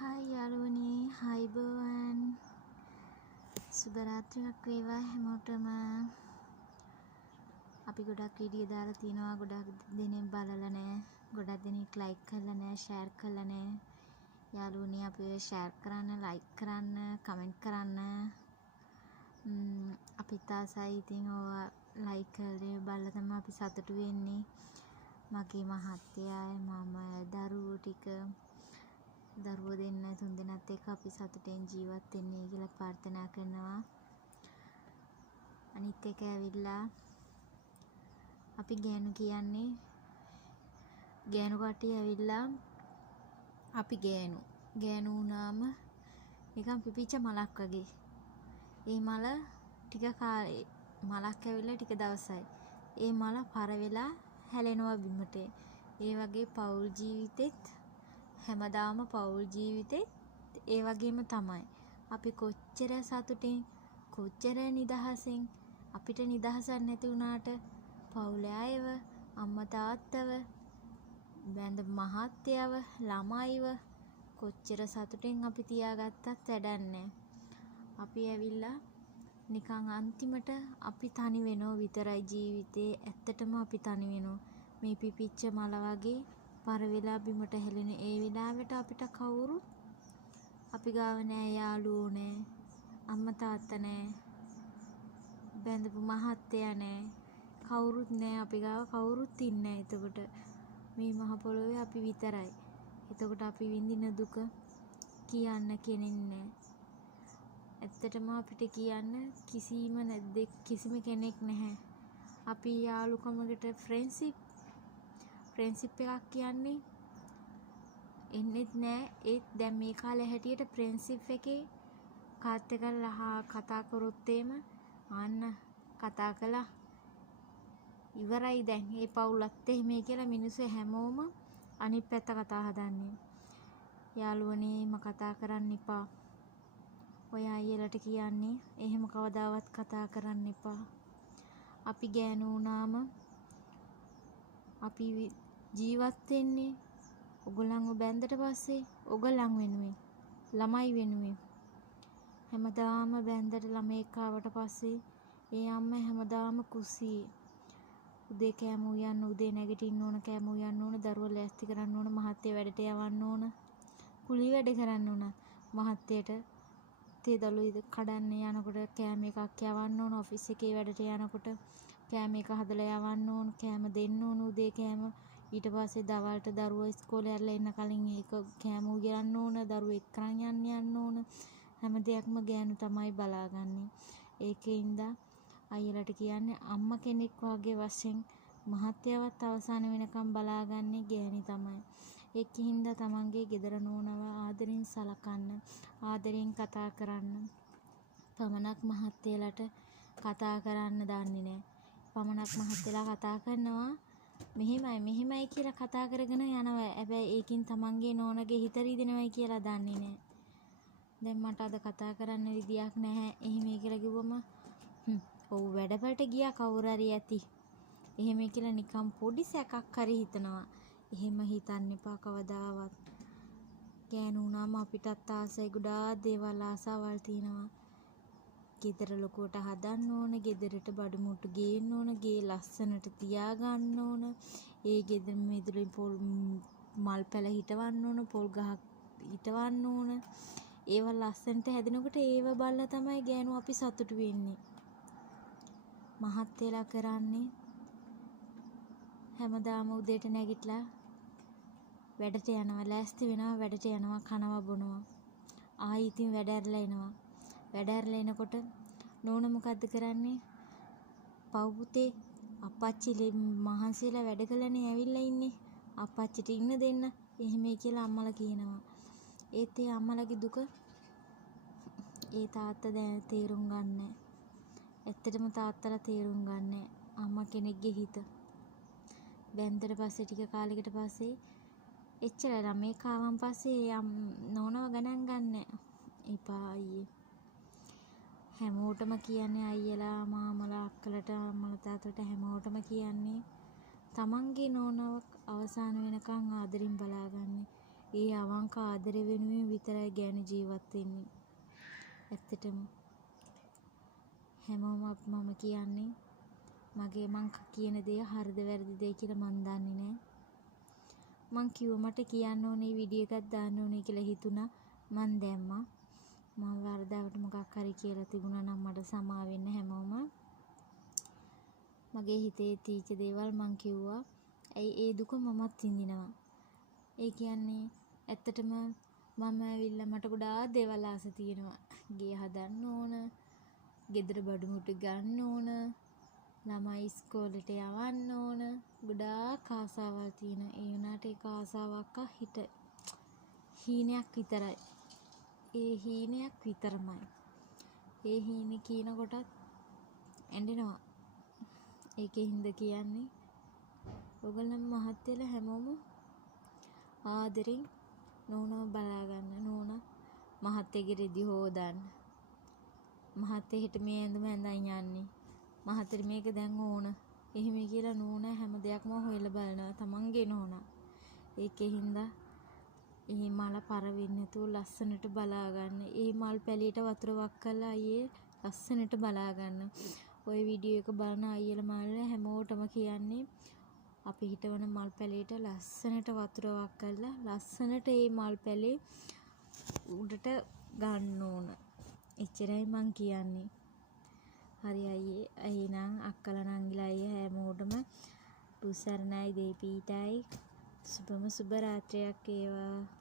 Hai යාළුවනේ, හයිබෝවන්. සුබ රාත්‍රියක් වේවා හැමෝටම. අපි ගොඩක් වීඩියෝ දාලා තිනවා, ගොඩක් දෙනෙක් බලලා නැහැ. ගොඩක් දෙනෙක් ලයික් කරලා නැහැ, ෂෙයාර් කරලා නැහැ. යාළුවනේ අපි ෂෙයාර් කරන්න, ලයික් කරන්න, කමෙන්ට් කරන්න. අපිත් ආසයි ඉතින් ඔයා ලයික් කරලා බලලා තමයි අපි සතුටු වෙන්නේ. මගේ මහත්තයා, මම, දරුවෝ ටික දරුවෝ දෙන්න තුන් දෙනාත් එක්ක අපි සතුටෙන් ජීවත් වෙන්නේ කියලා ප්‍රාර්ථනා කරනවා. අනිත් එක ඇවිල්ලා අපි ගෑනු කියන්නේ ගෑනු කට්ටිය ඇවිල්ලා අපි ගෑනු වුණාම නිකන් පිපිච්ච මලක් වගේ. ඒ මල ටික කාලේ මලක් ඇවිල්ලා ටික දවසයි. ඒ මල පර වෙලා හැලෙනවා බිමට. ඒ වගේ පෞල් ජීවිතෙත් හැමදාම පෞල් ජීවිතෙත් ඒ වගේම තමයි. අපි කොච්චර සතුටින් කොච්චර නිදහසෙන් අපිට නිදහසක් නැති වුණාට පවුලේ අයව අම්මා තාත්තව බැඳ මහත්තයව ළමයිව කොච්චර සතුටින් අපි තියාගත්තත් වැඩක් නැහැ. අපි ඇවිල්ලා නිකන් අන්තිමට අපි තනි වෙනව විතරයි ජීවිතේ. ඇත්තටම අපි තනි වෙනව. මේ පිපිච්ච මල වගේ පර වෙලා බිමට හැලෙන ඒ වෙලාවට අපිට කවුරුත් අපි ගාව නෑ, යාළුවෝ නෑ, අම්මා තාත්තා නෑ, බැඳපු මහත්තයා නෑ, කවුරුත් නෑ අපි ගාව, කවුරුත් ඉන්නේ නෑ. එතකොට මේ මහ පොළොවේ අපි විතරයි. එතකොට අපි විඳින දුක කියන්න කෙනෙක් නෑ. ඇත්තටම අපිට කියන්න කිසිම කෙනෙක් නැහැ. අපි යාළුකමකට ෆ්‍රෙන්ඩ්ෂිප් එකක් කියන්නේ එන්නෙත් නෑ. ඒත් දැන් මේ කාලේ හැටියට ෆ්‍රෙන්ඩ්ෂිප් එකේ කාත් එක කතා කරොත් අන්න කතා කළා ඉවරයි දැන් ඒ පවුලත් එහෙමයි කියලා මිනිස්සු හැමෝම අනිත් පැත්ත කතා හදන්නේ. යාළුවනේම කතා කරන්න එපා. ඔය අයියලට කියන්නේ එහෙම කවදාවත් කතා කරන්න එපා. අපි ගෑනු වුණාම අපි ජීවත් වෙන්නේ ඔගොල්ලන්ව බැන්දට පස්සේ ඔගොල්ලන් වෙනුවෙන්, ළමයි වෙනුවෙන්. හැමදාම බැන්දට ළමයෙක් ආවට පස්සේ ඒ අම්මා හැමදාම කුසී. උදේ කෑම උයන්න, උදේ නැගිටින්න ඕන, කෑම උයන්න ඕන, දරුවෝ ලෑස්ති කරන්න ඕන, මහත්තයා වැඩට යවන්න ඕන. කුලී වැඩ කරන්න ඕන. මහත්තයට තේ දළු කඩන්න යනකොට කෑම එකක් යවන්න ඕන. ඔෆිස් එකේ වැඩට යනකොට කෑම එක හදලා යවන්න ඕන, කෑම දෙන්න ඕන, උදේ කෑම. ඊට පස්සේ දවල්ට දරුවෝ ඉස්කෝලේ යන්න එන්න කලින් ඒක කෑම උයන්න ඕන, දරුවෝ එක්කන් යන්න ඕන. හැම දෙයක්ම ගෑනු තමයි බලාගන්නේ. ඒකින්ද අයියලට කියන්නේ අම්මා කෙනෙක් වගේ වශයෙන් මහත්තයාවත් අවසාන වෙනකම් බලාගන්නේ ගෑණි තමයි. ඒකින්ද තමන්ගේ ගෙදර නෝනව ආදරෙන් සලකන්න, ආදරෙන් කතා කරන්න. පමණක් මහත්තයලට කතා කරන්න දන්නේ නැහැ. පමණක් මහත්තයලා කතා කරනවා මෙහෙමයි කියලා කතා කරගෙන යනවා. හැබැයි ඒකින් තමන්ගේ නෝනගේ හිත රිදෙනවයි කියලා දන්නේ නැහැ. දැන් මට අද කතා කරන්න විදියක් නැහැ එහෙම කියලා කිව්වම ඔව් වැඩවලට ගියා කවුරු හරි ඇති. එහෙම කියලා නිකන් පොඩි සැකක් හරි හිතනවා. එහෙම හිතන්න එපා කවදාවත්. ගෑනු වුණාම අපිටත් ආසයි, ගොඩාක් දේවල් ආසාවල් තියෙනවා. ගෙදර ලොකුවට හදන්න ඕන, ගෙදරට බඩු මුට්ටු ගේන්න ඕන, ගේ ලස්සනට තියාගන්න ඕන, ඒ ගෙදර මිදුලින් පොල් මල් පැල හිටවන්න ඕන, පොල් ගහක් හිටවන්න ඕන. ඒව ලස්සනට හැදෙනකොට ඒව බලලා තමයි ගෑනු අපි සතුටු වෙන්නේ. මහත්තයලා කරන්නේ හැමදාම උදේට නැගිටලා වැඩට යනවා, ලෑස්ති වෙනවා, වැඩට යනවා, කනවා බොනවා. ආයි ඉතින් වැඩ ඇරලා එනවා. වැඩ ඇරලා එනකොට නෝන මොකද්ද කරන්නේ? පව් පුතේ අප්පච්චි මහන්සියලා වැඩ කළනේ ඇවිල්ලා ඉන්නේ. අප්පච්චිට ඉන්න දෙන්න. එහෙමයි කියලා අම්මලා කියනවා. ඒත් ඒ අම්මලාගේ දුක ඒ තාත්තා දැන් තේරුම් ගන්නෑ. ඇත්තටම තාත්තලා තේරුම් ගන්නෑ අම්මා කෙනෙක්ගේ හිත. බැන්දට පස්සේ ටික කාලෙකට පස්සේ එච්චර ළමයි කාවන් පස්සේ නෝනව ගණන් ගන්න එපා අයියේ. හැමෝටම කියන්නේ අයියලා මාමලා අක්කලට අම්මලා තාත්තට හැමෝටම කියන්නේ තමන්ගේ නෝනව අවසාන වෙනකන් ආදරින් බලාගන්න. ඒ අවංක ආදරය වෙනුවෙන් විතරයි ගෑනු ජීවත් වෙන්නේ. ඇත්තටම හැමෝම මම කියන්නේ මගේ මං කියන දේ හරිද වැරදිද කියලා මන් දන්නේ නැහැ. මං කිව්ව මට කියන්න ඕනේ වීඩියෝ එකක් දාන්න ඕනේ කියලා හිතුණා. මං දැම්මා. මම වරදවට මොකක් හරි කියලා තිබුණා නම් මට සමා වෙන්න හැමෝම. මගේ හිතේ තීච්ච දේවල් මං කිව්වා. ඒ දුක මමත් විඳිනවා. ඒ කියන්නේ ඇත්තටම මම ඇවිල්ලා මට ගොඩාක් දේවල් ආස තියෙනවා. ගේ හදන්න ඕන, ගෙදර බඩු මුට්ටු ගන්න ඕන, ළමයි ඉස්කෝලේට යවන්න ඕන. ගොඩාක් ආසාවල් තියෙන. ඒ වුණාට ඒක ආසාවක් හීනයක් විතරයි. ඒ හීනයක් විතරමයි. ඒ හීනේ කියන කොටත් ඇඬෙනවා. ඒකෙන්ද කියන්නේ ඔයගොල්ලන් මහත් වෙලා හැමෝම ආදරෙන් නෝනව බලා ගන්න. නෝනා මහත්තයාගේ රෙදි හොදන්න. මහත්තයා හිට මේ ඇඳුම ඇඳන් යන්නේ. මහත්තයාට මේක දැන් ඕන. එහෙම කියලා නෝනා හැම දෙයක්ම හොයලා බලනවා. තමන්ගේ නෝනා. ඒකෙන්ද මේ මල පර වෙන්නේ නැතුව ලස්සනට බලා ගන්න. ඒ මල් පැලියට වතුර වක් කරලා අයියේ ලස්සනට බලා ගන්න. ওই වීඩියෝ එක බලන අයියලා මාල්ලා හැමෝටම කියන්නේ අපි හිටවන මල් පැලේට ලස්සනට වතුර වක් කරලා ලස්සනට ඒ මල් පැලේ උඩට ගන්න ඕන. එච්චරයි මං කියන්නේ. හරි අයියේ. එහෙනම් අක්කලා නංගිලා අයියා හැමෝටම පුසරණයි දෙපීටයි සුබම සුබ රාත්‍රියක් වේවා.